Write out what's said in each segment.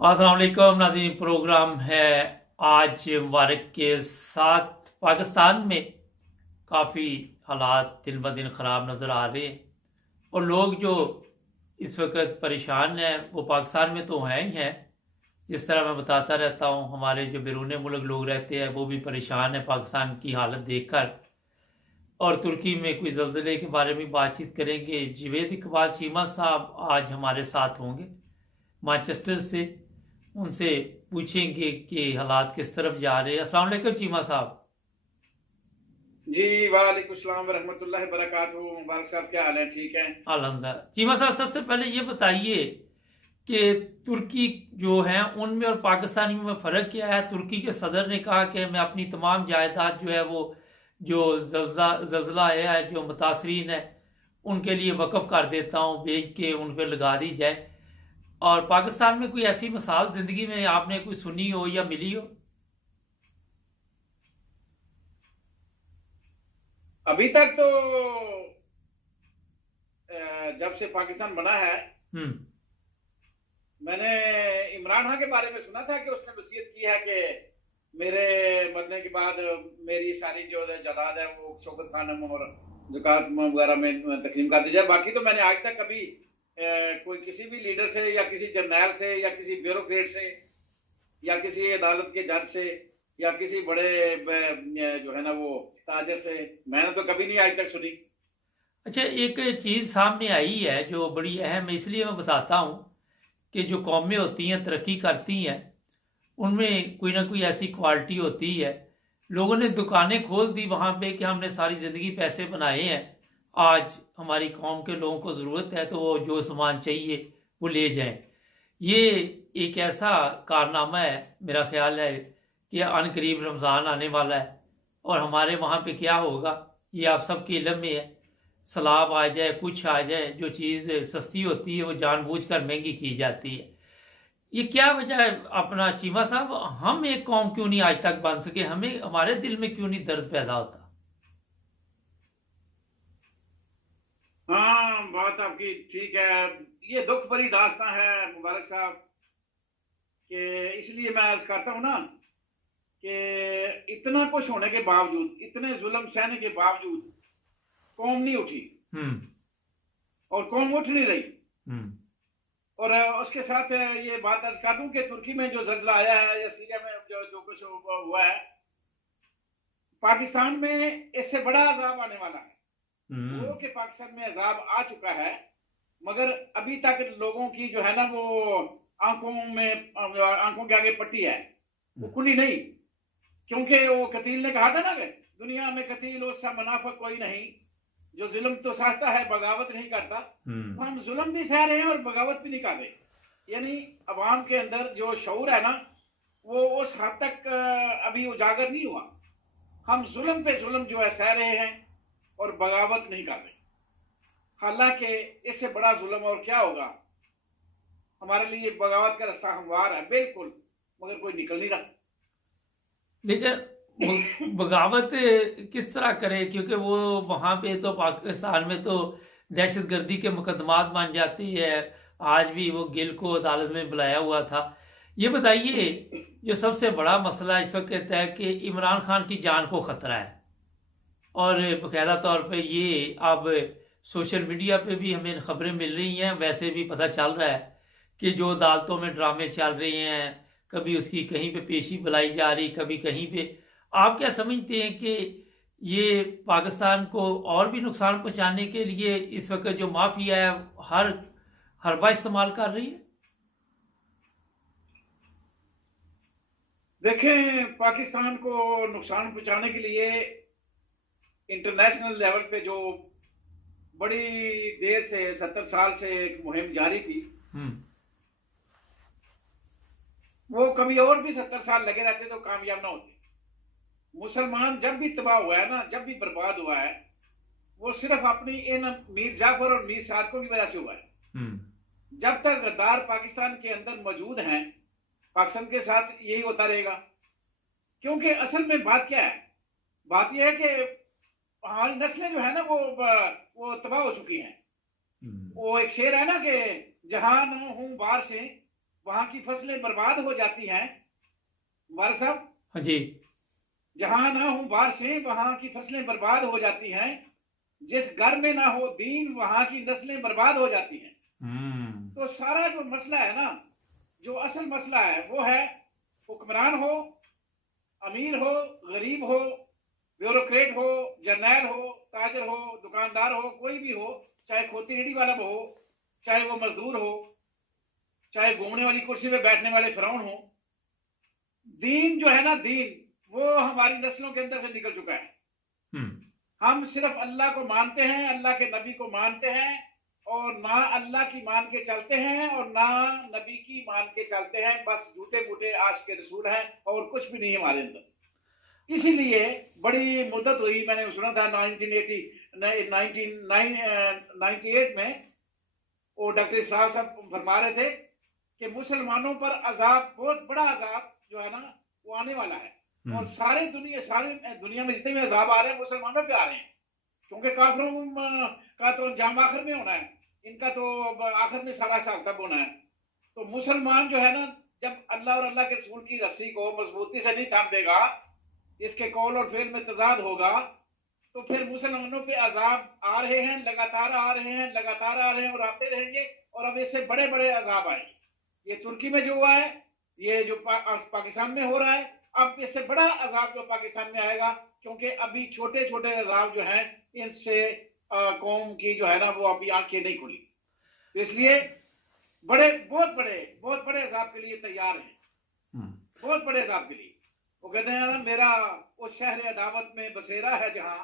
अस्सलाम वालेकुम नाज़रीन। प्रोग्राम है आज मुबारक के साथ। पाकिस्तान में काफ़ी हालात दिन ब दिन ख़राब नज़र आ रहे हैं और लोग जो इस वक्त परेशान हैं वो पाकिस्तान में तो हैं ही हैं। जिस तरह मैं बताता रहता हूँ, हमारे जो बैरून मुल्क लोग रहते हैं वो भी परेशान हैं पाकिस्तान की हालत देखकर। और तुर्की में कोई ज़लज़ले के बारे में बातचीत करेंगे। जावेद इकबाल चीमा साहब आज हमारे साथ होंगे मैनचेस्टर से। उनसे पूछेंगे कि हालात किस तरफ जा रहे हैं। अस्सलाम वालेकुम चीमा साहब। जी वालेकुम सलाम वरहमतुल्लाहि वबरकातुहू। मुबारक साहब, क्या हाल है? ठीक है। अल्हम्दुलिल्लाह। चीमा साहब, सबसे पहले ये बताइए कि तुर्की जो है उनमें और पाकिस्तानी में फ़र्क क्या है। तुर्की के सदर ने कहा कि मैं अपनी तमाम जायदाद जो है वो जो जल्ज़ला आया है जो मुतासरीन है उनके लिए वक़्फ़ कर देता हूँ, बेच के उन पर लगा दी जाए। और पाकिस्तान में कोई ऐसी मिसाल ज़िंदगी में आपने कोई सुनी हो या मिली हो? अभी तक तो जब से पाकिस्तान बना है, हम्म। मैंने इमरान खान के बारे में सुना था कि उसने वसीयत की है कि मेरे मरने के बाद मेरी सारी जो जायदाद है वो शौकत खानम और ज़कात वगैरह में तकसीम कर दी जाए। बाकी तो मैंने आज तक कभी कोई किसी भी लीडर से या किसी जर्नैल से या किसी ब्यूरोक्रेट से या किसी अदालत के जज से या किसी बड़े जो है ना वो ताजर से मैंने तो कभी नहीं आज तक सुनी। अच्छा, एक चीज़ सामने आई है जो बड़ी अहम है, इसलिए मैं बताता हूँ कि जो कौमें होती हैं तरक्की करती हैं उनमें कोई ना कोई ऐसी क्वालिटी होती है। लोगों ने दुकानें खोल दी वहाँ पे कि हमने सारी ज़िंदगी पैसे बनाए हैं, आज हमारी कौम के लोगों को ज़रूरत है तो वो जो सामान चाहिए वो ले जाएं। ये एक ऐसा कारनामा है, मेरा ख्याल है कि अनकरीब रमज़ान आने वाला है और हमारे वहाँ पे क्या होगा ये आप सबके इल्म में है। सलाब आ जाए, कुछ आ जाए, जो चीज़ सस्ती होती है वो जानबूझकर महंगी की जाती है। ये क्या वजह है अपना चीमा साहब? हम एक कौम क्यों नहीं आज तक बन सके? हमें हमारे दिल में क्यों नहीं दर्द पैदा होता? हाँ, बात आपकी ठीक है। ये दुख भरी दास्तां है मुबारक साहब, कि इसलिए मैं अर्ज करता हूँ ना कि इतना कुछ होने के बावजूद, इतने जुल्म सहने के बावजूद कौम नहीं उठी हम्म। और कौम उठ नहीं रही। हम्म। और उसके साथ ये बात अर्ज कर दूं कि तुर्की में जो जल्जला आया है या सीरिया में जो जो कुछ हुआ है, पाकिस्तान में इससे बड़ा अजाब आने वाला है। हम्म। वो कि पाकिस्तान में अजाब आ चुका है, मगर अभी तक लोगों की जो है ना वो आंखों के आगे पट्टी है, वो खुली नहीं। क्योंकि वो कतील ने कहा था ना कि दुनिया में कतील उसका मुनाफा कोई नहीं, जो जुल्म तो सहता है बगावत नहीं करता। तो हम जुल्म भी सह रहे हैं और बगावत भी नहीं कर रहे। यानी अवाम के अंदर जो शऊर है ना वो उस हद तक अभी उजागर नहीं हुआ। हम जुल्म पे जुल्म जो है सह रहे हैं और बगावत नहीं कर रहे। हालांकि इससे बड़ा जुल्म और क्या होगा। हमारे लिए बगावत का रास्ता हमवार है बिल्कुल, मगर कोई निकल नहीं रहा। लेकिन बगावत किस तरह करे? क्योंकि वो वहाँ पे तो पाकिस्तान में तो दहशत गर्दी के मुकदमात बन जाती है। आज भी वो गिल को अदालत में बुलाया हुआ था। ये बताइए, जो सबसे बड़ा मसला इस वक्त है कि इमरान खान की जान को ख़तरा है और बकायदा तौर पे ये अब सोशल मीडिया पे भी हमें खबरें मिल रही हैं, वैसे भी पता चल रहा है कि जो अदालतों में ड्रामे चल रहे हैं, कभी उसकी कहीं पे पेशी बुलाई जा रही, कभी कहीं पे। आप क्या समझते हैं कि ये पाकिस्तान को और भी नुकसान पहुंचाने के लिए इस वक्त जो माफिया है हर हरबा इस्तेमाल कर रही है? देखें, पाकिस्तान को नुकसान पहुंचाने के लिए इंटरनेशनल लेवल पे जो बड़ी देर से 70 साल से एक मुहिम जारी थी, वो कभी और भी 70 साल लगे रहते तो कामयाब ना होते। मुसलमान जब भी तबाह हुआ है ना, जब भी बर्बाद हुआ है, वो सिर्फ अपनी इन मीर जाफर और मीर सादकों की वजह से हुआ है। जब तक गद्दार पाकिस्तान के अंदर मौजूद हैं, पाकिस्तान के साथ यही होता रहेगा। क्योंकि असल में बात क्या है? बात यह है कि हमारी नस्लें जो है ना वो तबाह हो चुकी हैं। वो एक शेर है ना कि जहां न हूं बार से वहां की फसलें बर्बाद हो जाती हैं। वार साहब, हाँ जी। जहां ना हो बारिशें वहां की फसलें बर्बाद हो जाती हैं। जिस घर में ना हो दीन वहां की नस्लें बर्बाद हो जाती हैं। तो सारा जो मसला है ना, जो असल मसला है वो है हुक्मरान हो, अमीर हो, गरीब हो, ब्यूरोक्रेट हो, जर्नैल हो, ताजर हो, दुकानदार हो, कोई भी हो, चाहे खोती रेडी वाला हो, चाहे वो मजदूर हो, चाहे घूमने वाली कुर्सी पे बैठने वाले फिरौन हो, दीन जो है ना, दीन वो हमारी नस्लों के अंदर से निकल चुका है। हम सिर्फ अल्लाह को मानते हैं, अल्लाह के नबी को मानते हैं, और ना अल्लाह की मान के चलते हैं और ना नबी की मान के चलते हैं। बस झूठे मूठे आशिक के रसूल हैं और कुछ भी नहीं है हमारे अंदर। इसीलिए बड़ी मुद्दत हुई, मैंने सुना था 1998 में वो डॉक्टर इसरार साहब फरमा रहे थे कि मुसलमानों पर अजाब, बहुत बड़ा अजाब जो है ना वो आने वाला है। और सारी दुनिया में जितने भी अजाब आ रहे हैं मुसलमानों पे आ रहे हैं, क्योंकि काफिरों का तो अंजाम आखिर में होना है, इनका तो आखिर में सारा हिसाब तब होना है। तो मुसलमान जो है ना, जब अल्लाह और अल्लाह के रसूल की रस्सी को मजबूती से नहीं थाम देगा, इसके कौल और फेल में तजाद होगा, तो फिर मुसलमानों पे अजाब आ रहे हैं, लगातार आ रहे हैं, लगातार आ रहे हैं और आते रहेंगे। और अब इससे बड़े बड़े अजाब आएंगे। ये तुर्की में जो हुआ है, ये जो पाकिस्तान में हो रहा है, अब इससे बड़ा अजाब जो पाकिस्तान में आएगा, क्योंकि अभी छोटे छोटे अजाब जो हैं इनसे कौम की जो है ना वो अभी आंखें नहीं खुली। इसलिए बहुत बड़े अजाब के लिए तैयार हैं, बहुत बड़े अजाब के लिए। वो कहते हैं ना, मेरा उस शहर अदावत में बसेरा है जहां,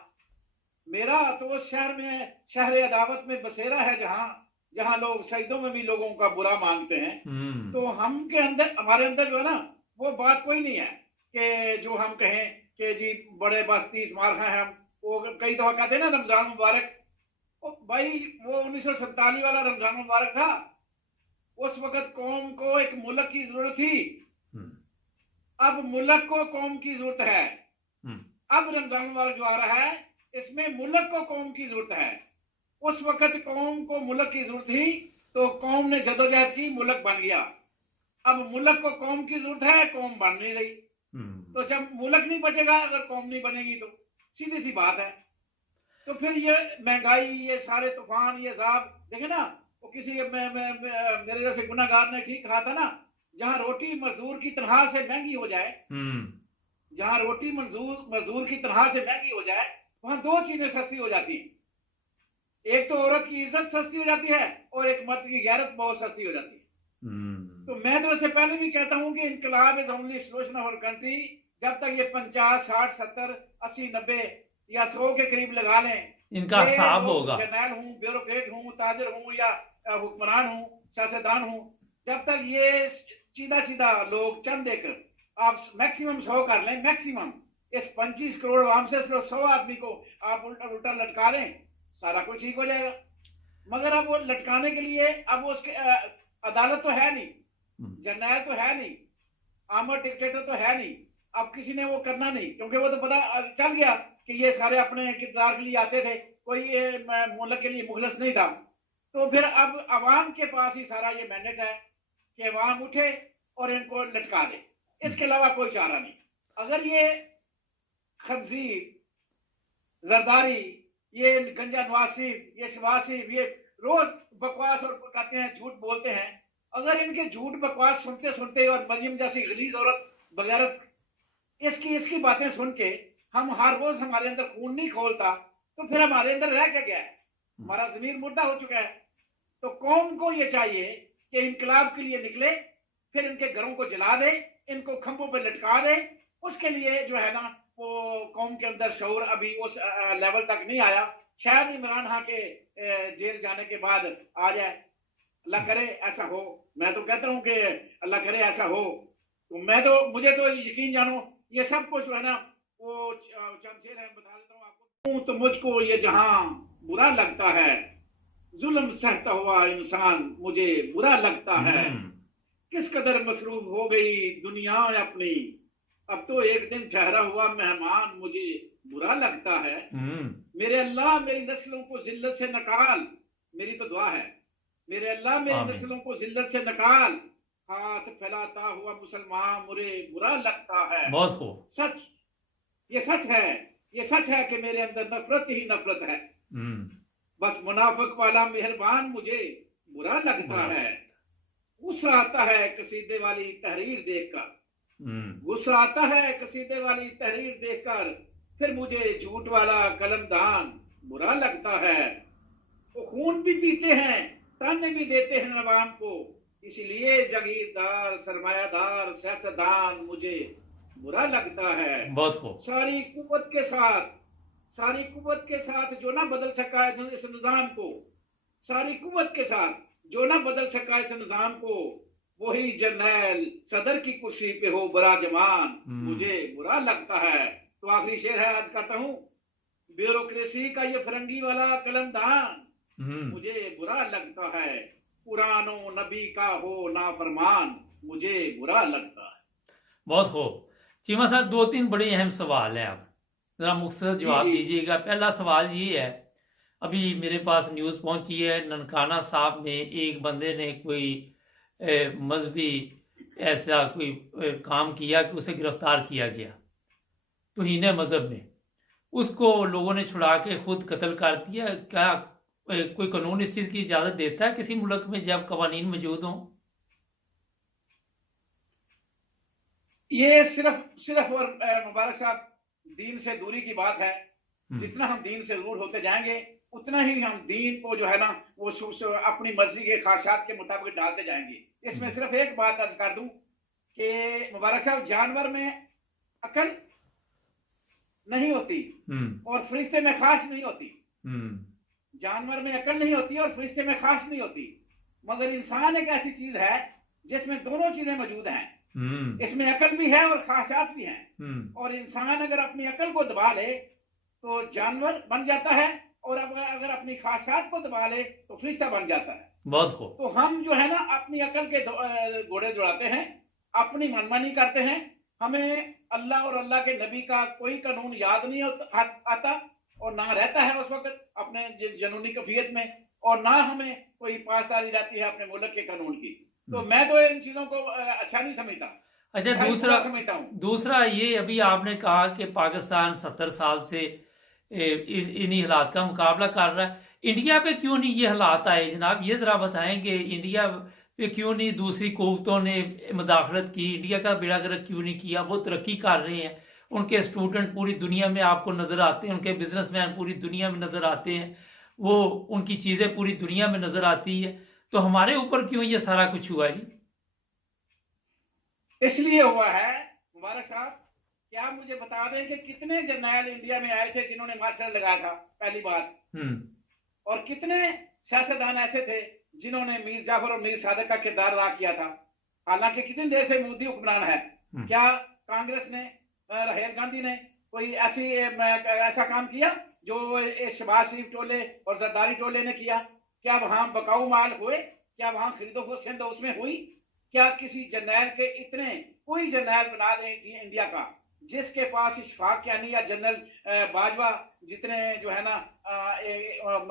मेरा तो उस शहर अदावत में बसेरा है जहां, जहां लोग शहीदों में भी लोगों का बुरा मांगते हैं। तो हम के अंदर, हमारे अंदर जो है ना वो बात कोई नहीं है कि जो हम कहें कि जी बड़े बस्ती मार हैं हम। वो कई दफा कहते हैं ना रमजान मुबारक, भाई वो 1947 वाला रमजान मुबारक था। उस वक्त कौम को एक मुल्क की जरूरत थी, अब मुल्क को कौम की जरूरत है। अब रमजान मुबारक जो आ रहा है इसमें मुल्क को कौम की जरूरत है। उस वक्त कौम को मुल्क की जरूरत थी, तो कौम ने जदोजहद की, मुल्क बन गया। अब मुल्क को कौम की जरूरत है, कौम बन नहीं रही। तो जब मुल्क नहीं बचेगा, अगर कौम नहीं बनेगी, तो सीधी सी बात है। तो फिर ये महंगाई, ये सारे तूफान, ये अजाब देखे ना, वो किसी मेरे जैसे गुनाहगार ने ठीक कहा था ना, जहां रोटी मजदूर की तनख्वाह से महंगी हो जाए, जहां रोटी मजदूर की तनख्वाह से महंगी हो जाए, वहां दो चीजें सस्ती हो जाती हैं। एक तो औरत की इज्जत सस्ती हो जाती है और एक मर्द की गैरत बहुत सस्ती हो जाती है। तो मैं तो इससे पहले भी कहता हूं कि इनकलाब is only solution of our country. जब तक ये 50, 60, 70, 80, 90 या 100 के करीब लगा लें, इनका हिसाब होगा। जर्नैल हूं, ब्यूरोक्रेट हूं, ताजर हूं या हुक्मरान हूं, सियासतदान हूं, जब तक ये सीधा लोग चंद देकर आप मैक्सिमम 100 कर लें, मैक्सिमम इस 25 करोड़ आवाम से सिर्फ 100 आदमी को आप उल्टा लटका लें, सारा कुछ ठीक हो जाएगा। मगर अब वो लटकाने के लिए अब वो उसके अदालत तो है नहीं, जर्नैल तो है नहीं, आमर डिक्टेटर तो है नहीं। अब किसी ने वो करना नहीं, क्योंकि वो तो पता चल गया कि ये सारे अपने किरदार के लिए आते थे, कोई मुल्क के लिए मुखलस नहीं था। तो फिर अब अवाम के पास ही सारा ये मैंडेट है कि अवाम उठे और इनको लटका दे, इसके अलावा कोई चारा नहीं। अगर ये खंजीर, जरदारी, ये गंजा नवासिब, ये शवासिब, ये रोज बकवास और कहते हैं, झूठ बोलते हैं, अगर इनके झूठ बकवास सुनते सुनते और मरियम जैसी गलीज औरत बगैरत इसकी बातें सुन के हम हर रोज हमारे अंदर खून नहीं खोलता, तो फिर हमारे अंदर रह क्या गया है? हमारा जमीर मुर्दा हो चुका है। तो कौम को ये चाहिए कि इनकलाब के लिए निकले, फिर इनके घरों को जला दे, इनको खंभों पर लटका दे। उसके लिए जो है ना वो कौम के अंदर शऊर अभी उस लेवल तक नहीं आया। शायद इमरान खान के जेल जाने के बाद आ जाए, अल्लाह करे ऐसा हो। मैं तो कहता हूं कि अल्लाह करे ऐसा हो। तो मुझे तो यकीन जानो, ये सब कुछ जो है ना वो चंद शेर है, बता देता हूँ आपको। तो मुझको ये जहां बुरा लगता है, जुल्म सहता हुआ इंसान मुझे बुरा लगता है। किस कदर मसरूफ हो गई दुनिया अपनी, अब तो एक दिन ठहरा हुआ मेहमान मुझे बुरा लगता है। मेरे अल्लाह मेरी नस्लों को जिल्लत से निकाल, मेरी तो दुआ है, मेरे अल्लाह मेरी नस्लों को जिल्लत से निकाल, हाथ फैलाता हुआ मुसलमान मुझे बुरा लगता है। बहुत खूब। सच, ये सच है, ये सच है कि मेरे अंदर नफरत ही नफरत है। बस मुनाफिक वाला मेहरबान मुझे बुरा लगता है। गुस्सा आता है कसीदे वाली तहरीर देखकर, गुस्सा आता है कसीदे वाली तहरीर देखकर, फिर मुझे झूठ वाला कलमदान बुरा लगता है। वो खून भी पीते हैं, ताने भी देते हैं अवाम को, इसलिए जगीरदार सरमायादार सियासतदान मुझे बुरा लगता है। बहुत खूब। सारी कुव्वत के साथ, सारी कुव्वत के साथ जो ना बदल सका है इस निजाम को, सारी कुव्वत के साथ जो ना बदल सका इस निजाम को, वही जर्नैल सदर की कुर्सी पे हो बड़ा जमान मुझे बुरा लगता है। तो आखिरी शेर है आज कहता हूं, ब्यूरोक्रेसी का ये फरंगी वाला कलमदान मुझे बुरा लगता है। कुरानो नबी का हो नाफरमान मुझे बुरा लगता है। बहुत खूब। चीमा साहब, 2-3 बड़े अहम सवाल हैं, आप जरा मुख्तसर जवाब दीजिएगा। पहला सवाल ये है, अभी मेरे पास न्यूज़ पहुंची है, ननकाना साहब में एक बंदे ने कोई मजहबी ऐसा कोई काम किया कि उसे गिरफ्तार किया गया तौहीन मजहब में, उसको लोगों ने छुड़ा के खुद कत्ल कर दिया। क्या कोई कानून इस चीज की इजाजत देता है किसी मुल्क में जब कवानीन मौजूद हों? ये सिर्फ और मुबारक साहब दीन से दूरी की बात है। जितना हम दीन से दूर होते जाएंगे उतना ही हम दीन को जो है ना वो अपनी मर्जी के ख्वाहिशात के मुताबिक डालते जाएंगे। इसमें सिर्फ एक बात अर्ज कर दूं कि मुबारक साहब, जानवर में अकल नहीं होती और फरिश्ते में खास नहीं होती। जानवर में अकल नहीं होती और फरिश्ते में खास नहीं होती, मगर इंसान एक ऐसी चीज है जिसमें दोनों चीजें मौजूद हैं। इसमें अकल भी है और ख्वाहिशात भी हैं। और इंसान अगर अपनी अकल को दबा ले तो जानवर बन जाता है, और अगर अपनी ख्वाहिशात को दबा ले तो फरिश्ता बन जाता है। बहुत खूब। तो हम जो है ना अपनी अकल के घोड़े दौड़ाते हैं, अपनी मनमानी करते हैं। हमें अल्लाह और अल्लाह के नबी का कोई कानून याद नहीं आता और ना रहता है उस वक्त अपने जनूनी कफियत में, और ना हमें कोई पासदारी रहती है अपने मुल्क के कानून की। तो मैं तो इन चीजों को अच्छा नहीं समझता। अच्छा, दूसरा ये अभी आपने कहा कि पाकिस्तान 70 साल से इन्हीं हालात का मुकाबला कर रहा है। इंडिया पे क्यों नहीं ये हालात आए जनाब? ये जरा बताएंगे, इंडिया पे क्यों नहीं दूसरी कुव्वतों ने मुदाखलत की, इंडिया का बेड़ा गर्क क्यों नहीं किया? वो तरक्की कर रहे हैं, उनके स्टूडेंट पूरी दुनिया में आपको नजर आते हैं, उनके बिजनेसमैन पूरी दुनिया में नजर आते हैं, वो उनकी चीजें पूरी दुनिया में नजर आती है। तो हमारे ऊपर क्यों ये सारा कुछ हुआ जी? इसलिए हुआ है मुबारक साहब, क्या आप मुझे बता दें कि कितने जर्नैल इंडिया में आए थे जिन्होंने मार्शल लगाया था, पहली बात, और कितने सियासतदान ऐसे थे जिन्होंने मीर जाफर और मीर सादिक का किरदार अदा किया था? हालांकि कितने देर से मोदी हुक्मरान है। क्या कांग्रेस ने, राहुल गांधी ने कोई ऐसा काम किया जो शहबाज शरीफ टोले और जरदारी टोले ने किया? क्या वहां बकाऊ माल हुए? क्या वहां खरीदो उसमें हुई? क्या किसी जर्नैल के इतने, कोई जर्नैल बना दें इंडिया का जिसके पास इशफाक यानी या जनरल बाजवा जितने जो है ना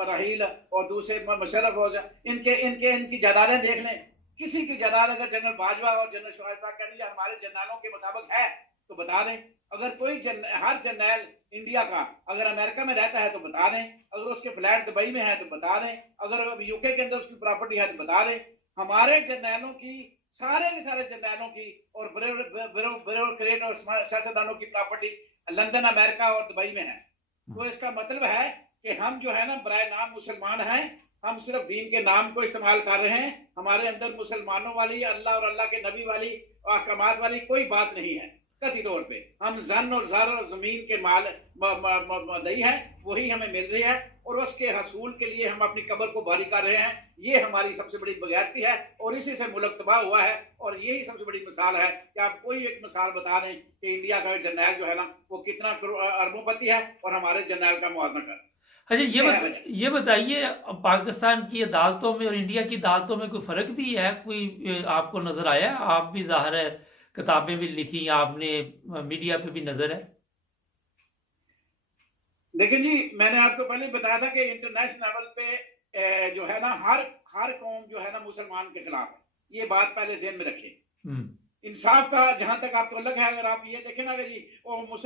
राहील और दूसरे मुशर्रफ और इनकी जायदादें देख लें। किसी की जायदाद अगर जनरल बाजवा और जनरल इशफाक यानी या हमारे जर्नैलों के मुताबिक है तो बता दें। अगर कोई हर जर्नैल इंडिया का अगर अमेरिका में रहता है तो बता दें, अगर उसके फ्लैट दुबई में है तो बता दें, अगर यूके के अंदर उसकी प्रॉपर्टी है तो बता दें। हमारे जर्नैलों की, सारे के सारे जर्नैलों की और ब्यूरोक्रेट और सियासतदानों की प्रॉपर्टी लंदन, अमेरिका और दुबई में है। तो इसका मतलब है कि हम जो है ना बराए नाम मुसलमान हैं, हम सिर्फ दीन के नाम को इस्तेमाल कर रहे हैं। हमारे अंदर मुसलमानों वाली, अल्लाह और अल्लाह के नबी वाली अहकामात वाली कोई बात नहीं है कती तौर पे। हम जन और ज़र और जमीन के मदई है, वही हमें मिल रही है और उसके हसूल के लिए हम अपनी कब्र को भारी कर रहे हैं। ये हमारी सबसे बड़ी बगैरती है और इसी से मुल्क तबाह हुआ है। और यही सबसे बड़ी मिसाल है कि आप कोई एक मिसाल बता दें कि इंडिया का जर्नैल जो है ना वो कितना अरबोंपति है और हमारे जर्नैल का मुआवजा कर। अच्छा, ये बताइए, पाकिस्तान की अदालतों में और इंडिया की अदालतों में कोई फर्क भी है? कोई आपको नजर आया? आप भी जाहिर है किताबें भी लिखी, आपने मीडिया पे भी नजर है। देखिए जी, मैंने आपको पहले बताया था कि इंटरनेशनल लेवल पे जो है ना हर कौम जो है ना मुसलमान के खिलाफ है। ये बात पहले ज़हन में रखें। हम्म इंसाफ का जहां तक आप तो अलग है, अगर आप ये देखें ना कि जी वो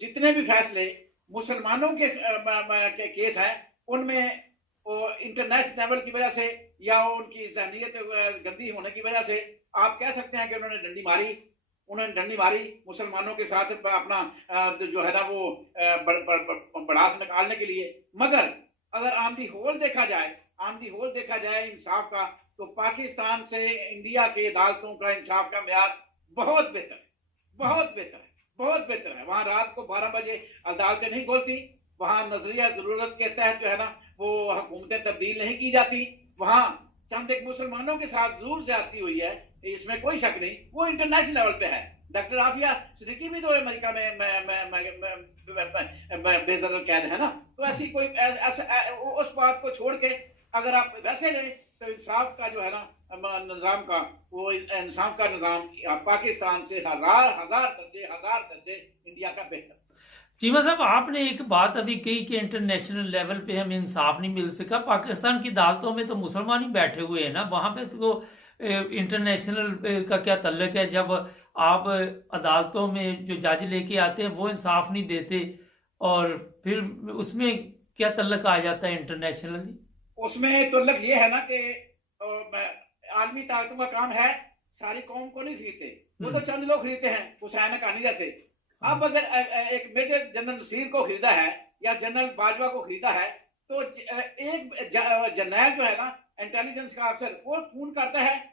जितने भी फैसले मुसलमानों के केस हैं, उनमें वो इंटरनेशनल लेवल की वजह से या उनकी जहनीत गंदी होने की वजह से आप कह सकते हैं कि उन्होंने डंडी मारी मुसलमानों के साथ अपना जो है ना वो भड़ास निकालने के लिए। मगर अगर ऑन दी होल देखा जाए इंसाफ का, तो पाकिस्तान से इंडिया की अदालतों का इंसाफ का म्यार बहुत बेहतर है। वहां रात को 12 बजे अदालतें नहीं खोलती, वहां नजरिया जरूरत के तहत जो है ना वो हुकूमतें तब्दील नहीं की जाती। वहां चंद एक मुसलमानों के साथ जरूर ज्यादती हुई है, इसमें कोई शक नहीं, वो इंटरनेशनल लेवल पे है। डॉक्टर आफिया सिद्दीकी भी तो अमेरिका में बेजर कैद है ना। तो ऐसी कोई उस बात को छोड़ के अगर आप वैसे लें तो इंसाफ का जो है ना निजाम का, वो इंसाफ का निजाम पाकिस्तान से हजार दर्जे इंडिया का बेहतर। चीमा साहब, आपने एक बात अभी कही कि इंटरनेशनल लेवल पे हमें इंसाफ नहीं मिल सका। पाकिस्तान की अदालतों में तो मुसलमान ही बैठे हुए हैं ना, वहां पे तो इंटरनेशनल का क्या तल्लक है? जब आप अदालतों में जो जज लेके आते हैं वो इंसाफ नहीं देते, और फिर उसमें क्या तल्लक आ जाता है इंटरनेशनल? उसमें तल्लक ये है ना कि आलमी ताकतों का काम है सारी कौम को नहीं खरीदते, वो तो चंद लोग खरीदते हैं, हुसैन कहानी जैसे। अब अगर एक मेजर जनरल नसीर को खरीदा है या जनरल बाजवा को खरीदा है, तो एक जर्नैल जो है ना इंटेलिजेंस का अफसर, वो फोन करता है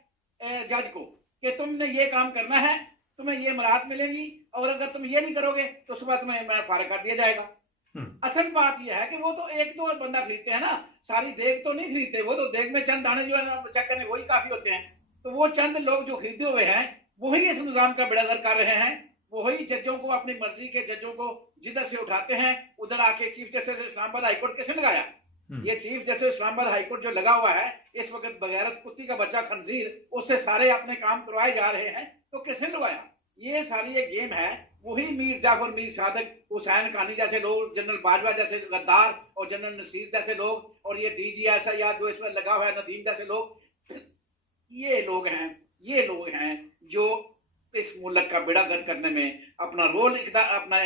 जज को कि तुमने ये काम करना है, तुम्हें ये मराहत मिलेगी, और अगर तुम ये नहीं करोगे तो सुबह तुम्हें फारिग कर दिया जाएगा। असल बात यह है कि वो तो एक दो बंदा खरीदते हैं ना, सारी देग तो नहीं खरीदते। वो तो देग में चंद दाने जो है ना चेक करने वही काफी होते हैं। तो वो चंद लोग जो खरीदे हुए हैं वही इस निजाम का बेड़ा गर्क कर रहे हैं, वही जजों को, अपनी मर्जी के जजों को जिधर से उठाते हैं उधर आके चीफ जस्टिस इस्लामाबाद हाईकोर्ट किसने लगाया? ये चीफ जस्टिस इस्लामाबाद हाईकोर्ट जो लगा हुआ है इस वक्त बगैरत कुत्ती का बच्चा खंजीर, उससे सारे अपने काम करवाए जा रहे हैं, तो किसने लगाया? ये सारी एक गेम है। वही मीर जाफर, मीर सादक, हुसैन कानी जैसे लोग, जनरल बाजवा जैसे गद्दार और जनरल नसीर जैसे लोग, और ये डीजी ऐसा या जो इसमें लगा हुआ है नदीम जैसे लोग, ये लोग हैं जो इस मुल्क का बेड़ा गर्क करने में अपना रोल अपना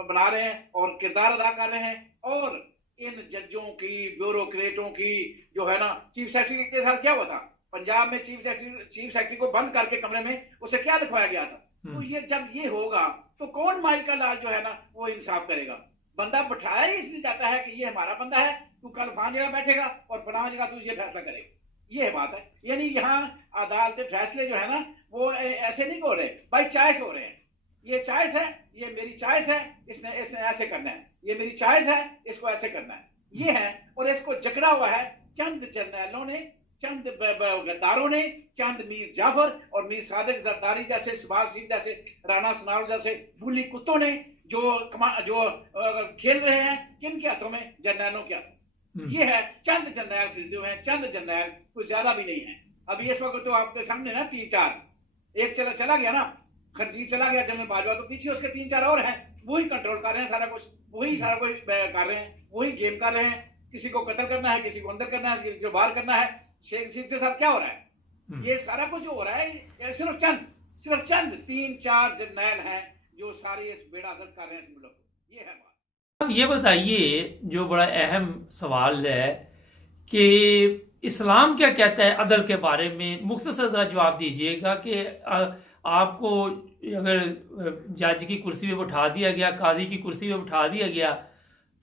बना रहे हैं और किरदार अदा कर रहे हैं। और इन जजों की, ब्यूरोक्रेटों की जो है ना, चीफ सेक्रेटरी के साथ क्या हुआ था पंजाब में? चीफ सेक्रेटरी को बंद करके कमरे में उसे क्या लिखवाया गया था? तो ये जब ये होगा तो कौन माइल का लाल जो है ना वो इंसाफ करेगा? बंदा बिठाया ही इसलिए जाता है कि ये हमारा बंदा है, तू कल फलां जगह बैठेगा और फलां जगह तू ये फैसला करेगा। ये बात है। यानी यहाँ अदालत फैसले जो है ना वो ऐसे नहीं हो रहे, बाई चॉइस हो रहे हैं। ये चॉइस है, ये मेरी चॉइस है, इसने ऐसे करना है, ये मेरी चॉइस है, इसको ऐसे करना है, ये है। और इसको जकड़ा हुआ है चंद जर्नैलों ने, चंद गद्दारों ने, चंद मीर जाफर और मीर सादिक जरदारी जैसे, सुभाष सिंह जैसे, राणा सनाउल्लाह जैसे बुली कुत्तों ने जो खेल रहे हैं किनके हाथों में? जर्नैलों के हाथों। ये है, चंद जर्नैल खरीदे हुए हैं, चंद जर्नैल, कोई ज्यादा भी नहीं है। अभी इस वक्त तो आपके सामने ना 3-4, एक चला गया ना, खंजीर चला गया जनरल बाजवा, तो पीछे उसके 3-4 और हैं, वही कंट्रोल कर रहे हैं सारा कुछ, वही सारा कुछ कर रहे हैं, वही गेम कर रहे हैं। किसी को कत्ल करना है, किसी को अंदर करना है, किसी को बाहर करना है। शेख के साथ क्या हो रहा है? ये सारा कुछ जो हो रहा है सिर्फ चंद 3-4 जर्नैल हैं जो सारे इस बेड़ा गर्क कर रहे हैं इस मुल्क को। ये है बात। अब ये बताइए, जो बड़ा अहम सवाल है कि इस्लाम क्या कहता है अदल के बारे में, मुख्तसर ज़रा जवाब दीजिएगा कि आपको अगर जज की कुर्सी पे बैठा दिया गया, काजी की कुर्सी पे बैठा दिया गया,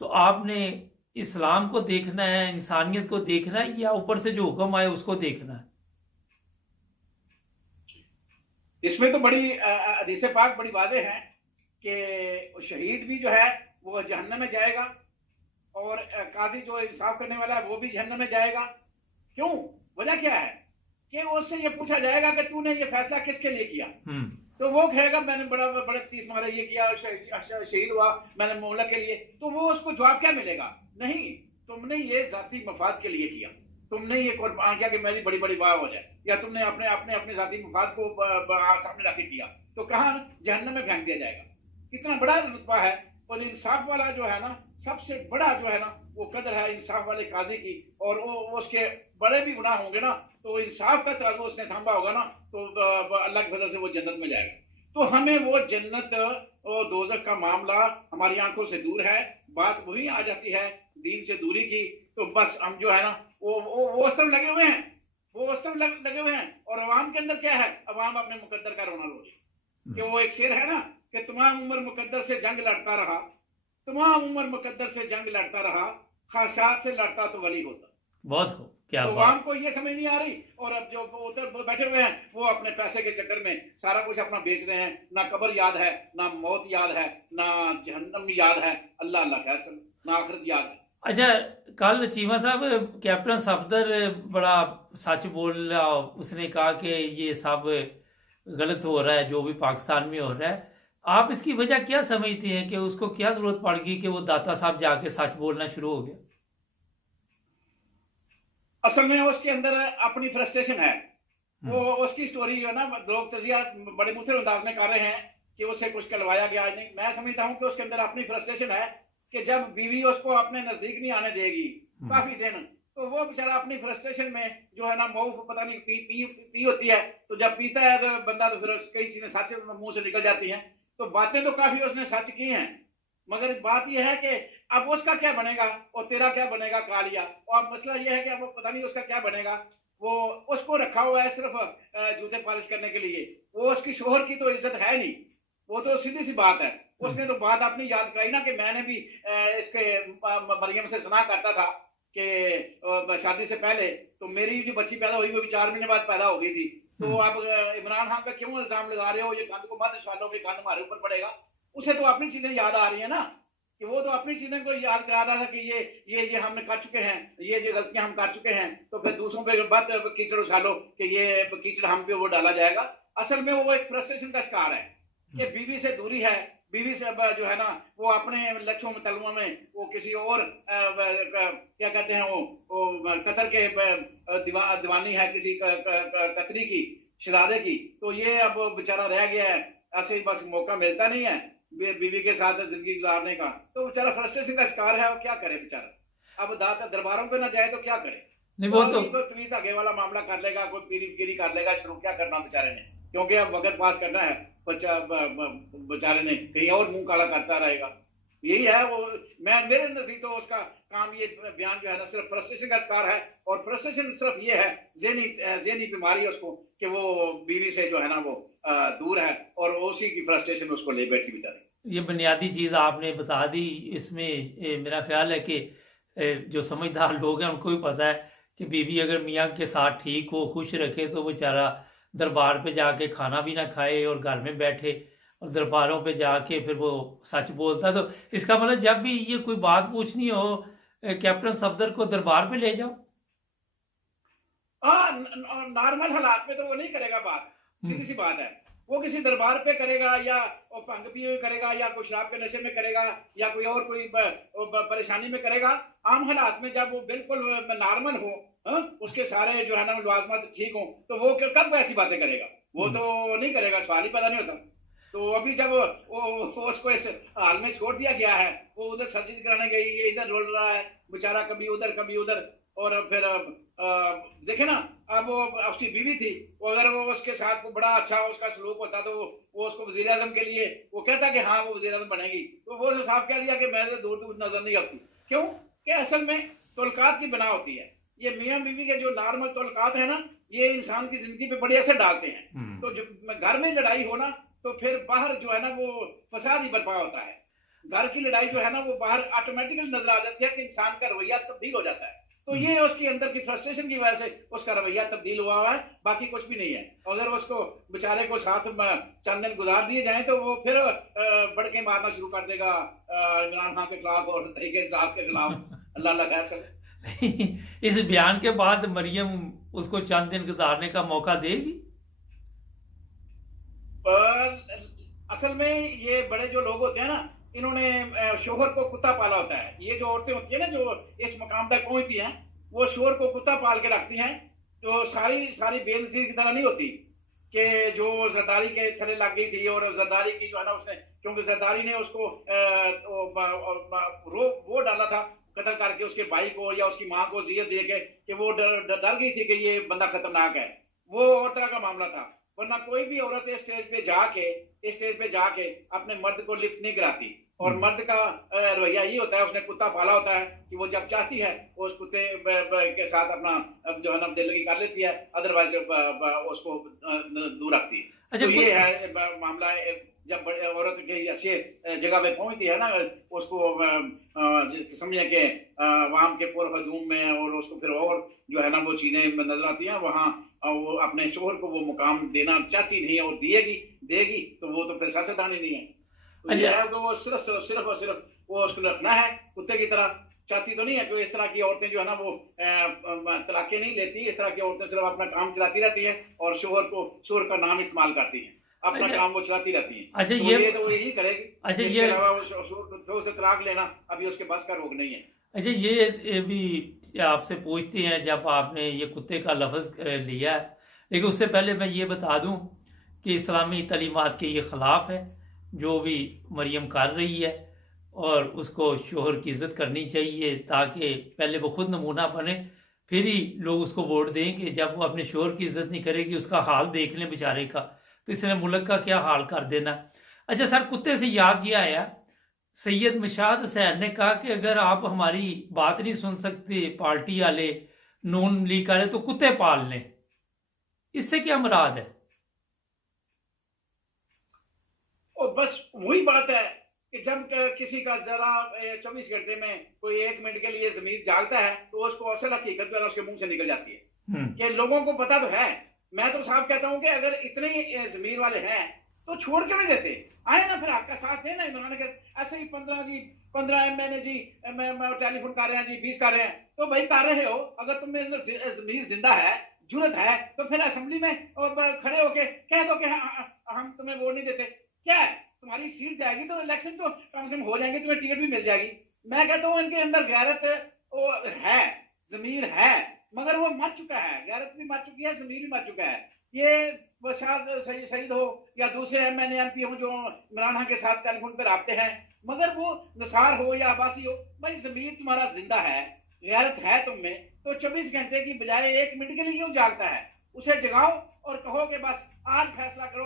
तो आपने इस्लाम को देखना है, इंसानियत को देखना है, या ऊपर से जो हुक्म आए उसको देखना है? इसमें तो बड़ी हदीस पाक बड़ी वाज़ेह है कि शहीद भी जो है वो जहन्नम में जाएगा, और काजी जो इंसाफ करने वाला है वो भी जहन्नम में जाएगा। क्यों? वजह क्या है कि उससे ये पूछा जाएगा कि तूने ये फैसला किसके लिए किया? तो वो कहेगा मैंने बड़े 30 मारे, ये किया, शहीद हुआ मैंने मुल्क के लिए। तो वो उसको जवाब क्या मिलेगा? नहीं, तुमने ये जाती मफाद के लिए किया, तुमने ये कुर्बान किया कि मेरी बड़ी बड़ी वाह हो जाए, या तुमने अपने जाती मफाद को सामने रख किया, तो कहाँ? जहन्नम में फेंक दिया जाएगा। कितना बड़ा रुतबा है। और इंसाफ वाला जो है ना, सबसे बड़ा जो है ना वो कदर है इंसाफ वाले काजी की। और वो उसके बड़े भी गुनाह होंगे ना तो इंसाफ का तराजू उसने थामा होगा ना, तो अल्लाह के फजल से वो जन्नत में जाएगा। तो हमें वो जन्नत और दोजख का मामला हमारी आंखों से दूर है। बात वही आ जाती है दीन से दूरी की। तो बस हम जो है ना वो सब लगे हुए हैं, वो सब लगे हुए हैं। और अवाम के अंदर क्या है, अवाम अपने मुकद्दर का रोना रो रही है। कि वो एक शेर है ना कि तमाम उम्र मुकद्दर से जंग लड़ता रहा, तमाम उम्र मुकद्दर से जंग लड़ता रहा, खाशात से लड़ता तो वली होता। बहुत खूब, क्या तो बात। आवाम को ये समझ नहीं आ रही, और अब जो उधर बैठे हुए हैं वो अपने पैसे के चक्कर में सारा कुछ अपना बेच रहे हैं। ना कब्र याद है, ना मौत याद है, ना जहन्नम याद है, अल्लाह अल्लाह खैर सब, ना आखिरत याद है। अच्छा, कल चीमा साहब कैप्टन सफदर बड़ा सच बोला, उसने कहा कि ये सब गलत हो रहा है जो भी पाकिस्तान में हो रहा है। आप इसकी वजह क्या समझते हैं कि उसको क्या जरूरत पड़ गई कि वो दाता साहब जाके सच बोलना शुरू हो गया? असल में उसके अंदर अपनी फ्रस्ट्रेशन है। वो उसकी स्टोरी जो है ना, लोग तजिया बड़े मुखर अंदाज में कर रहे हैं कि उससे कुछ करवाया गया नहीं। मैं समझता हूँ कि उसके अंदर अपनी फ्रस्ट्रेशन है कि जब बीवी उसको अपने नजदीक नहीं आने देगी काफी दिन, तो वो बेचारा अपनी फ्रस्ट्रेशन में जो है ना मऊफ पता नहीं पी होती है। तो जब पीता है तो बंदा, तो फिर कई चीजें सच मुंह से निकल जाती हैं। तो बातें तो काफी उसने सच की हैं, मगर बात यह है कि अब उसका क्या बनेगा और तेरा क्या बनेगा कालिया। और अब मसला यह है कि अब पता नहीं उसका क्या बनेगा। वो उसको रखा हुआ है सिर्फ जूते पॉलिश करने के लिए। वो उसकी शोहर की तो इज्जत है नहीं। वो तो सीधी सी बात है। उसने तो बात अपनी याद कराई ना कि मैंने भी इसके मरियम से सुना करता था कि शादी से पहले तो मेरी जो बच्ची पैदा हुई वो भी 4 महीने बाद पैदा हो गई थी। तो अब इमरान खान पे क्यों इल्जाम लगा रहे हो, ये गंद को मत सालों के गंद हमारे ऊपर पड़ेगा। उसे तो अपनी चीजें याद आ रही है ना, कि वो तो अपनी चीजें को याद करा रहा था कि ये हमने कर चुके हैं, ये गलतियां हम कर चुके हैं। तो फिर दूसरों पे बात कीचड़ उछालो कि ये कीचड़ हम पे वो डाला जाएगा। असल में वो एक फ्रस्ट्रेशन का शिकार है कि बीवी से दूरी है। बीवी से जो है ना वो अपने लच्छों में तलुओं में वो किसी और क्या कहते हैं वो कतर के दीवानी है किसी कतरी की, शहजादे की। तो ये अब बेचारा रह गया है, ऐसे ही बस मौका मिलता नहीं है बीवी के साथ जिंदगी गुजारने का। तो बेचारा फ्रस्ट्रेशन का शिकार है, और क्या करे बेचारा। अब दरबारों पे ना जाए तो क्या करे। नहीं, वो तो तवीज आगे वाला मामला कर लेगा, कोई पीरी कर लेगा शुरू, क्या करना बेचारे ने, क्योंकि अब वक्त पास करना है। बेचारे ने कहीं और मुंह काला करता रहेगा। यही है वो। मेरे नजदीक तो उसका काम ये बयान जो है ना सिर्फ फ्रस्ट्रेशन का शिकार है। और फ्रस्ट्रेशन सिर्फ ये है, ज़हनी बीमारी है उसको, कि वो बीवी से जो है ना वो दूर है, और उसी की फ्रस्ट्रेशन उसको ले बैठी बेचारी। ये बुनियादी चीज़ आपने बता दी। इसमें मेरा ख्याल है कि जो समझदार लोग हैं उनको भी पता है कि बीवी अगर मियाँ के साथ ठीक हो, खुश रखे, तो बेचारा दरबार पे जाके खाना भी ना खाए और घर में बैठे, और दरबारों पे जाके फिर वो सच बोलता है। तो इसका मतलब जब भी ये कोई बात पूछनी हो कैप्टन सफदर को दरबार पे ले जाओ। नॉर्मल हालात में तो वो नहीं करेगा बात, सीधी सी बात है। वो किसी दरबार पे करेगा, या भंग पिए करेगा, या कोई शराब के नशे में करेगा, या कोई और कोई परेशानी में करेगा। आम हालात में जब वो बिल्कुल नॉर्मल हो, उसके सारे जो है ना लवाजमत ठीक हो, तो वो कब ऐसी बातें करेगा। वो तो नहीं करेगा, सवाल ही पैदा नहीं होता। तो अभी जब वो उसको इस हाल में छोड़ दिया गया है, वो उधर सर्जरी कराने गई, ये इधर रोल रहा है बेचारा, कभी उधर कभी उधर। और फिर देखे ना, अब वो उसकी बीवी थी, वो अगर वो उसके साथ को बड़ा अच्छा उसका सलूक होता तो वो उसको वजीर आजम के लिए वो कहता कि हाँ वो वजीर आजम बनेगी, तो वो साफ कह दिया कि मैं तो दूर दूर नजर नहीं आती। क्यों कि असल में तोलकात की बना होती है। ये मियाँ बीवी के जो नॉर्मल तोलकात है ना, ये इंसान की जिंदगी पे बड़ी असर डालते हैं। तो जो घर में लड़ाई हो ना, तो फिर बाहर जो है ना वो फसाद ही बर्पा होता है। घर की लड़ाई जो है ना वो बाहर ऑटोमेटिकली नजर आ जाती है कि इंसान का रवैया तब्दील हो जाता है। तो ये उसके अंदर की फ्रस्ट्रेशन की वजह से उसका रवैया तब्दील हुआ है, बाकी कुछ भी नहीं है। अगर उसको बेचारे को साथ चंद दिन गुजार दिए जाएं तो वो फिर बड़के मारना शुरू कर देगा इमरान खान के खिलाफ और तहरीक इंसाफ के खिलाफ। अल्लाह अल्लाह खैर सब। इस बयान के बाद मरियम उसको चंद दिन गुजारने का मौका देगी। असल में ये बड़े जो लोग होते हैं ना, इन्होंने शोहर को कुत्ता पाला होता है। ये जो औरतें होती है ना जो इस मकाम तक पहुंचती हैं, वो शोहर को कुत्ता पाल के रखती हैं। तो सारी बेनजीर की तरह नहीं होती कि जो जरदारी के थले लग गई थी, और जरदारी की जो है ना उसने, क्योंकि जरदारी ने उसको वो डाला था कत्ल करके उसके भाई को या उसकी माँ को जियत दे के कि वो डर गई थी कि ये बंदा खतरनाक है, वो और तरह का मामला था। वरना कोई भी औरत इस स्टेज पे जाके अपने मर्द को लिफ्ट नहीं कराती। और मर्द का रवैया ये होता है, उसने कुत्ता पाला होता है कि वो जब चाहती है वो उस कुत्ते के साथ अपना जो है ना दिल लगी कर लेती है, अदरवाइज उसको दूर रखती है। अच्छा, तो ये है मामला। जब औरत की अच्छी जगह पे पहुंचती है ना, उसको समझे कि वहां के पुर हजूम में, और उसको फिर और जो है ना वो चीजें नजर आती हैं, वहां वो अपने शोहर को वो मुकाम देना चाहती नहीं है, और देगी तो वो तो फिर सियासतदान ही नहीं है। तो ये है, तो वो सिर्फ वो उसको रखना है कुत्ते की तरह। चाहती तो नहीं है कि इस तरह की औरतें जो है ना वो तलाकें नहीं लेती। इस तरह की औरतें सिर्फ अपना काम चलाती रहती हैं और शोहर का नाम इस्तेमाल करती हैं, अपना काम वो चलाती रहती हैं। अच्छा, तो ये तो यही करेगी। अच्छा, इसके अलावा वो शोहर से तलाक लेना अभी उसके बस का रोग नहीं है। अच्छा, ये भी आपसे पूछते हैं, जब आपने ये कुत्ते का लफ्ज़ लिया है, लेकिन उससे पहले मैं ये बता दूं कि इस्लामी तालीमात के ये ख़िलाफ़ है जो भी मरियम कर रही है, और उसको शोहर की इज़्ज़त करनी चाहिए, ताकि पहले वो खुद नमूना बने, फिर ही लोग उसको वोट देंगे। जब वो अपने शोहर की इज़्ज़त नहीं करेगी, उसका हाल देख लें बेचारे का, तो इसने मुल्क का क्या हाल कर देना। अच्छा सर, कुत्ते से याद ये आया, सैयद मशाद हुसैन ने कहा कि अगर आप हमारी बात नहीं सुन सकते पार्टी वाले, नून लीग वाले, तो कुत्ते पाल लें। इससे क्या मुराद है? और बस वही बात है कि जब किसी का जरा 24 घंटे में कोई 1 मिनट के लिए जमीर जागता है, तो उसको असल हकीकत जो है उसके मुंह से निकल जाती है कि लोगों को पता तो है। मैं तो साफ कहता हूं कि अगर इतने जमीर वाले हैं तो छोड़ क्यों नहीं देते, आए ना फिर आपका साथ देना। इमरान के ऐसे ही 15 MNA जी टेलीफोन कर रहे हैं जी, 20 कर रहे हैं, तो भाई कर रहे हो। अगर तुम्हें जमीर जिंदा है, जुरत है, तो फिर असेंबली में खड़े होके कह दो कि हम तुम्हें वोट नहीं देते। क्या है, तुम्हारी सीट जाएगी तो इलेक्शन तो कम से कम हो जाएंगे, तुम्हें टिकट भी मिल जाएगी। मैं कहता हूँ इनके अंदर गैरत है, जमीर है, मगर वो मर चुका है। गैरत भी मर चुकी है, जमीर भी मर चुका है। ये शायद शहीद हो या दूसरे MNA MP हो जो इमरान खान के साथ टेलीफोन पर आते हैं, मगर वो निसार हो या अब्बासी हो, भाई जमीर तुम्हारा जिंदा है, गैरत है तुम में, तो 24 घंटे की बजाय 1 मिनट के लिए क्यों जागता है? उसे जगाओ और कहो कि बस आज फैसला करो।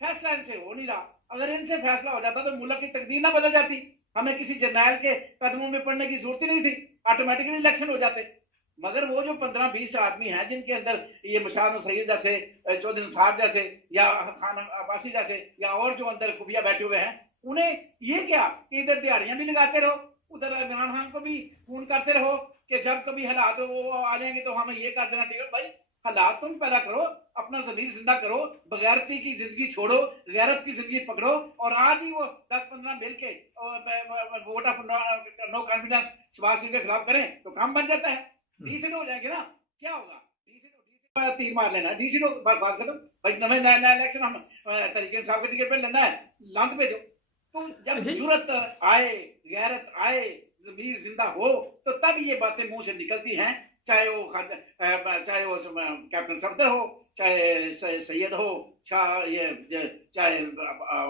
फैसला इनसे हो नहीं रहा। अगर इनसे फैसला हो जाता तो मुल्क की तकदीर ना बदल जाती, हमें किसी जर्नैल के कदमों में पड़ने की जरूरत ही नहीं थी, ऑटोमेटिकली इलेक्शन हो जाते। मगर वो जो 15-20 आदमी हैं जिनके अंदर ये मुशाद सैयद जैसे, चौधरी साहब जैसे, या खान अब्बासी जैसे, या और जो अंदर खुफिया बैठे हुए हैं, उन्हें ये क्या कि इधर दिहाड़ियां भी लगाते रहो, उधर इमरान खान को भी फोन करते रहो कि जब कभी हालात वो आ जाएंगे तो हमें ये कर देना। टिकट भाई, हालात तुम पैदा करो, अपना जमीर जिंदा करो, बगैरती की जिंदगी छोड़ो, गैरत की जिंदगी पकड़ो, और आज ही वो 10-15 मिल के vote of no confidence Shahbaz Sharif के खिलाफ करें तो काम बन जाता है। डीसीड हो जाएंगे ना, क्या होगा? डीसीड तीर मार लेना, डीसीड बात खत्म भाई। नया इलेक्शन हम तरीके साहब के टिकट पे लेना है, लांत भेजो। तो जब जरूरत आए, गैरत आए, जमीर जिंदा हो, तो तब ये बातें मुंह से निकलती हैं। चाहे वो कैप्टन सफदर हो, चाहे सैयद हो, चाहे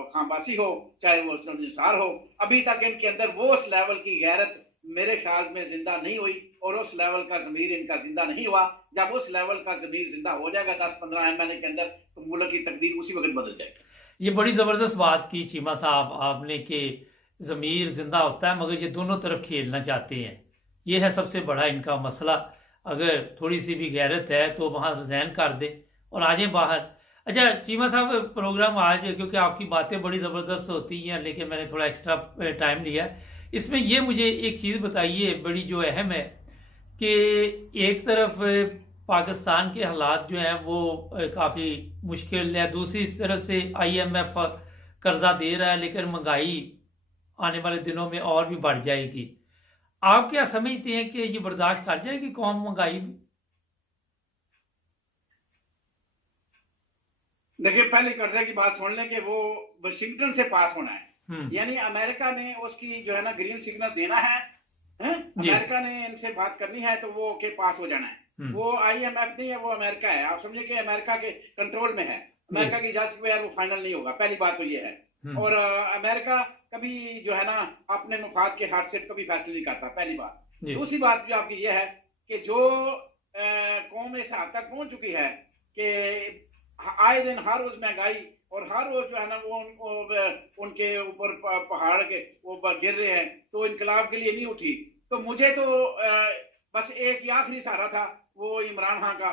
खानबासी हो, चाहे वो निसार हो, अभी तक इनके अंदर वो उस लेवल की गैरत मेरे ख्याल में जिंदा नहीं हुई, और उस लेवल का जमीर इनका जिंदा नहीं हुआ। जब उस लेवल का जमीर जिंदा हो जाएगा 10-15 MNA के अंदर, तो मुल्क की तकदीर उसी वक्त बदल जाएगी। ये बड़ी ज़बरदस्त बात की चीमा साहब आपने कि ज़मीर जिंदा होता है, मगर ये दोनों तरफ खेलना चाहते हैं। ये है सबसे बड़ा इनका मसला। अगर थोड़ी सी भी गैरत है तो वहाँ रिज़ाइन कर दे और आ जाए बाहर। अच्छा चीमा साहब, प्रोग्राम आज क्योंकि आपकी बातें बड़ी ज़बरदस्त होती हैं, लेकिन मैंने थोड़ा एक्स्ट्रा टाइम लिया, इसमें ये मुझे एक चीज़ बताइए बड़ी जो अहम है, कि एक तरफ पाकिस्तान के हालात जो हैं वो काफ़ी मुश्किल है, दूसरी तरफ से IMF कर्जा दे रहा है, लेकिन महंगाई आने वाले दिनों में और भी बढ़ जाएगी। आप क्या समझते हैं कि ये बर्दाश्त कर जाएगी कौम महंगाई में? देखिए, पहले कर्जे की बात सुन लें कि वो वाशिंगटन से पास होना है, यानी अमेरिका ने उसकी जो है ना ग्रीन सिग्नल देना है, अमेरिका ने इनसे बात करनी है तो वो के पास हो जाना है। वो IMF नहीं है, वो अमेरिका है। आप समझिए कि अमेरिका के कंट्रोल में है, अमेरिका की इजाजत पे वो फाइनल नहीं होगा। पहली बात तो ये है। और अमेरिका कभी जो है ना अपने मुफाद के हाथ से कभी फैसले नहीं करता, पहली बात। जी। दूसरी बात जो आपकी यह है कि जो कौम इस हद तक पहुंच चुकी है कि आए दिन हर रोज महंगाई और हर रोज जो है ना उनके ऊपर पहाड़ के वो गिर रहे हैं, तो इनकलाब के लिए नहीं उठी। तो मुझे तो बस एक ही आखिरी सहारा था वो इमरान खान का,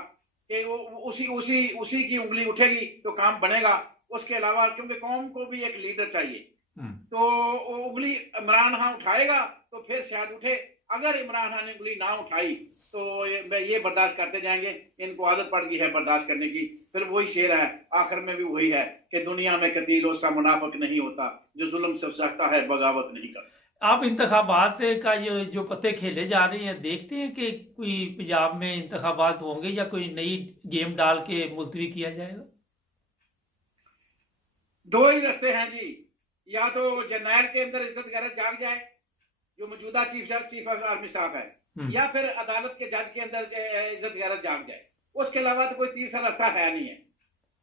कि वो उसी उसी उसी की उंगली उठेगी तो काम बनेगा। उसके अलावा क्योंकि कौम को भी एक लीडर चाहिए, तो वो उंगली इमरान खान उठाएगा तो फिर शायद उठे। अगर इमरान खान ने उंगली ना उठाई तो ये बर्दाश्त करते जाएंगे, इनको आदत पड़ गई है बर्दाश्त करने की। फिर वही शेर है, आखिर में भी वही है कि दुनिया में कतील और सा मुनाफिक नहीं होता, जो जुल्म से सकता है बगावत नहीं करता। आप इंतखाबात का जो पत्ते खेले जा रहे हैं, देखते हैं कि कोई पंजाब में इंतखाबात होंगे या कोई नई गेम डाल के मुलतवी किया जाएगा? दो ही रास्ते हैं जी, या तो जर्नैल के अंदर इज्जत गैरत जाग जाए जो मौजूदा चीफ ऑफ आर्मी स्टाफ है, या फिर अदालत के जज के अंदर इज्जत गैरत जाग जाए। उसके अलावा तो कोई तीसरा रास्ता है नहीं है।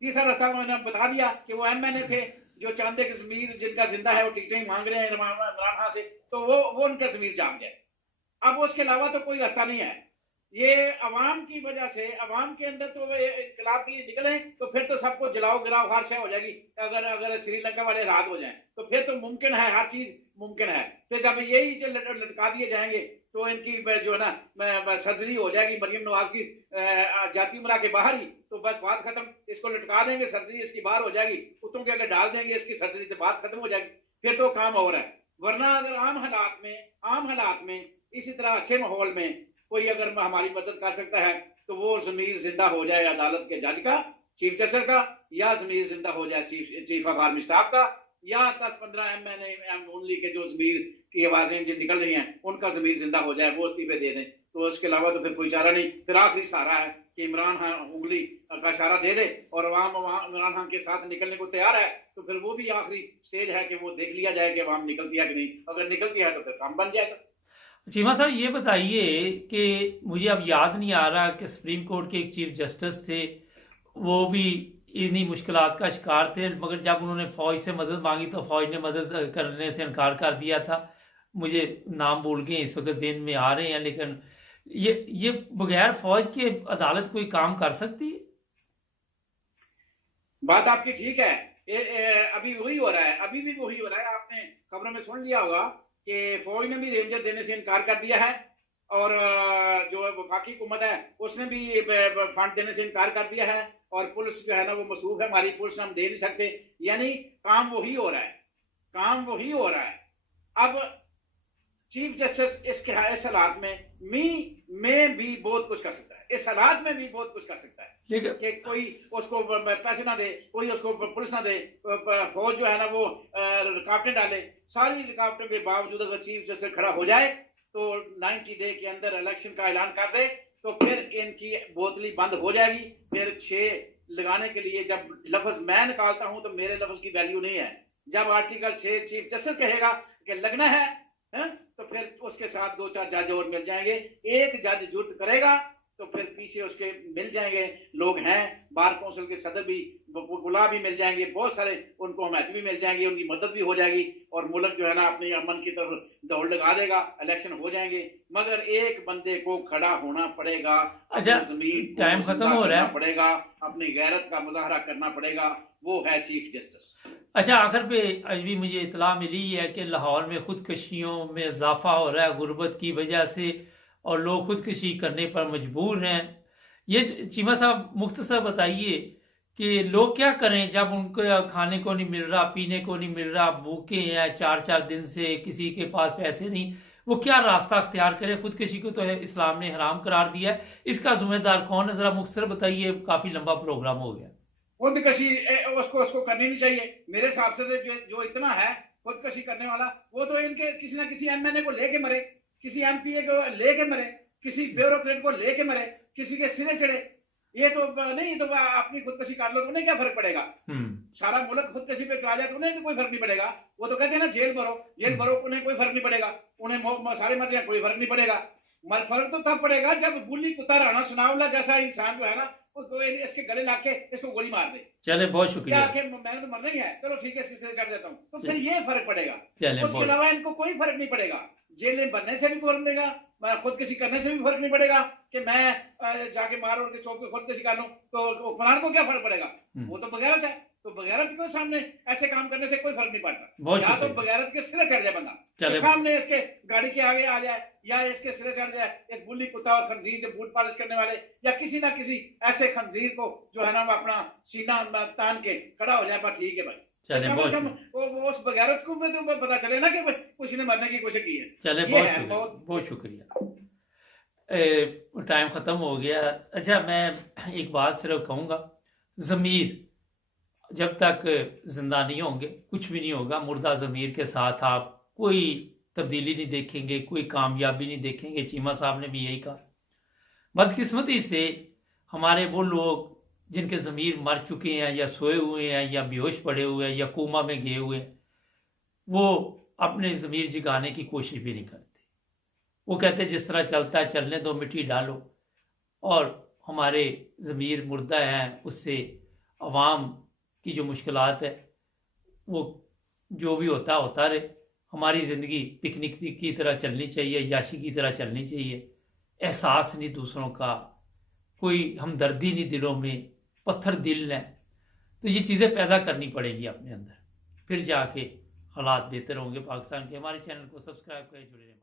तीसरा रास्ता मैंने बता दिया कि वो एमएनए थे जो चांदे की जमीर जिनका जिंदा है, वो टिकटें मांग रहे हैं इमरान खान से, तो वो उनका जमीर जाग जाए। अब उसके अलावा तो कोई रास्ता नहीं है। ये अवाम की वजह से, अवाम के अंदर तो इनकलाब के लिए निकले तो फिर तो सबको जलाओ गिराओ हर शय हो जाएगी। अगर श्रीलंका वाले रात हो जाएं तो फिर तो मुमकिन है, हर चीज मुमकिन है। फिर जब यही लटका दिए जाएंगे तो इनकी जो है ना सर्जरी हो जाएगी मरियम नवाज की जाति मरा के बाहर ही, तो बस बात खत्म। इसको लटका देंगे, सर्जरी इसकी बाहर हो जाएगी, कुत्तों के अगर डाल देंगे इसकी सर्जरी तो बात खत्म हो जाएगी, फिर तो काम हो रहा है। वरना अगर आम हालात में इसी तरह अच्छे माहौल में कोई अगर हमारी मदद कर सकता है तो वो जमीर जिंदा हो जाए अदालत के जज का, चीफ जस्टिस का, या जमीर जिंदा हो जाए चीफ ऑफ आर्मी स्टाफ का, या 10-15 एमएनए ओनली के जो जमीर की आवाजें जो निकल रही हैं उनका जमीर जिंदा हो जाए, वो इस्तीफे दे दें। तो उसके अलावा तो फिर कोई चारा नहीं। फिर आखिरी सहारा है कि इमरान खान उंगली का इशारा दे दे और अवाम इमरान खान के साथ निकलने को तैयार है, तो फिर वो भी आखिरी स्टेज है कि वो देख लिया जाए कि अवाम निकलती है कि नहीं। अगर निकलती है तो फिर काम बन जाएगा। चीमा साहब ये बताइए कि मुझे अब याद नहीं आ रहा कि सुप्रीम कोर्ट के एक चीफ जस्टिस थे, वो भी इन्हीं मुश्किलात का शिकार थे, मगर जब उन्होंने फ़ौज से मदद मांगी तो फ़ौज ने मदद करने से इनकार कर दिया था। मुझे नाम भूल गए इस वक्त जेहन में आ रहे हैं, लेकिन ये बगैर फ़ौज के अदालत कोई काम कर सकती है? बात आपकी ठीक है। अभी वही हो रहा है, अभी भी वही हो रहा है। आपने खबरों में सुन लिया होगा कि फौज ने भी रेंजर देने से इनकार कर दिया है, और जो वफाकी हुकूमत है उसने भी फंड देने से इनकार कर दिया है, और पुलिस जो है ना वो मसरूफ है, हमारी पुलिस हम दे नहीं सकते। यानी काम वही हो रहा है, काम वही हो रहा है। अब चीफ जस्टिस इस हालात में भी बहुत कुछ कर सकता है, इस हालात में भी बहुत कुछ कर सकता है कि कोई उसको पैसे ना दे, कोई उसको पुलिस ना दे, फौज जो है ना वो रुकावटें डाले। सारी रुकावटों के बावजूद अगर चीफ जस्टिस खड़ा हो जाए तो 90 डे के अंदर इलेक्शन का ऐलान कर दे तो फिर इनकी बोतली बंद हो जाएगी। फिर 6 लगाने के लिए जब लफ्ज मैं निकालता हूं तो मेरे लफ्ज की वैल्यू नहीं है। जब आर्टिकल 6 चीफ जस्टिस कहेगा कि लगना है तो फिर उसके साथ 2-4 जज और मिल जाएंगे। एक जज जुर्त करेगा तो फिर पीछे उसके मिल जाएंगे लोग हैं, बार काउंसिल के सदर भी बुला भी मिल जाएंगे, बहुत सारे उनको हमायत भी मिल जाएंगी, उनकी मदद भी हो जाएगी, और मुल्क जो है ना अपने अमन की तरफ दौड़ लगा देगा, इलेक्शन हो जाएंगे। मगर एक बंदे को खड़ा होना पड़ेगा, अच्छा जमीन टाइम खत्म हो रहा है, पड़ेगा, अपनी गैरत का मुजाहरा करना पड़ेगा, वो है चीफ जस्टिस। अच्छा आखिर पे आज भी मुझे इतला मिली है कि लाहौर में खुदकशियों में इजाफा हो रहा है गुर्बत की वजह से, और लोग खुदकशी करने पर मजबूर हैं। ये चीमा साहब मुख्तसर बताइए कि लोग क्या करें जब उनको खाने को नहीं मिल रहा, पीने को नहीं मिल रहा, भूखे हैं 4-4 दिन से, किसी के पास पैसे नहीं, वो क्या रास्ता अख्तियार करे? खुदकशी को तो है इस्लाम ने हराम करार दिया है, इसका जिम्मेदार कौन है? जरा मुख्तसर बताइए, काफी लंबा प्रोग्राम हो गया। खुदकशी उसको करनी नहीं चाहिए मेरे हिसाब से। जो इतना है खुदकशी करने वाला, वो तो इनके किसी ना किसी एमएनए को लेके मरे, किसी एमपीए को लेके मरे, किसी ब्यूरोक्रेट को लेके मरे, किसी के सिरे चढ़े। ये तो नहीं, तो अपनी खुदकशी कर लो तो उन्हें क्या फर्क पड़ेगा? सारा मुल्क खुदकशी पे करा जाए तो उन्हें तो कोई फर्क नहीं पड़ेगा। वो तो कहते हैं ना जेल भरो, उन्हें कोई फर्क नहीं पड़ेगा, उन्हें सारे मर जाए कोई फर्क नहीं पड़ेगा। फर्क तो तब पड़ेगा जब बुली कुत्ता राणा सुनावला जैसा इंसान जो है ना वो 2 एलियंस के गले लाके इसको गोली मार दे। चले बहुत क्या शुक्रिया। कि मैंने तो मरना ही है, चलो ठीक है इसके सिरे चढ़ जाता हूँ, तो फिर ये फर्क पड़ेगा। चले उसके बहुत अलावा इनको कोई फर्क नहीं पड़ेगा, जेल में बनने से भी फर्क नहीं पड़ेगा, मैं खुदकुशी करने से भी फर्क नहीं पड़ेगा कि मैं जाके मार और के चौक पे खुदकुशी कर लूं, तो हुक्मरान को क्या फर्क पड़ेगा? वो तो बगैरत है, तो बगैरत के सामने ऐसे काम करने से कोई फर्क नहीं पड़ता। बहुत या तो शुक्रिया। बगैरत के सिरे चढ़ जाए बंदा, चले तो सामने इसके गाड़ी के आगे आ जाए, या इसके सिरे चढ़ जाए इस बुल्ली कुत्ता और खंजीर जो बूट पालिश करने वाले, या किसी ना किसी ऐसे खंजीर को जो है ना वो अपना सीना तान के खड़ा हो जाए, बस ठीक है भाई। चले कम बहुत से कम शुक्रिया। वो उस बगैरत को भी तो पता चले ना कि भाई कुछ ने मरने की कोशिश की है। चले ये बहुत है शुक्रिया, बहुत बहुत शुक्रिया। टाइम ख़त्म हो गया। अच्छा, मैं एक बात सिर्फ कहूँगा, ज़मीर जब तक जिंदा नहीं होंगे कुछ भी नहीं होगा। मुर्दा ज़मीर के साथ आप कोई तब्दीली नहीं देखेंगे, कोई कामयाबी नहीं देखेंगे। चीमा साहब ने भी यही कहा। बदकिस्मती से हमारे वो लोग जिनके ज़मीर मर चुके हैं या सोए हुए हैं या बेहोश पड़े हुए हैं या कोमा में गए हुए हैं, वो अपने ज़मीर जगाने की कोशिश भी नहीं करते। वो कहते जिस तरह चलता है चलने दो, मिट्टी डालो। और हमारे ज़मीर मुर्दा हैं, उससे अवाम की जो मुश्किलात है वो जो भी होता रहे। हमारी ज़िंदगी पिकनिक की तरह चलनी चाहिए, याशी की तरह चलनी चाहिए। एहसास नहीं दूसरों का, कोई हमदर्दी नहीं दिलों में, पत्थर दिल है। तो ये चीज़ें पैदा करनी पड़ेगी अपने अंदर, फिर जाके हालात बेहतर होंगे पाकिस्तान के। हमारे चैनल को सब्सक्राइब करें, जुड़े रहें।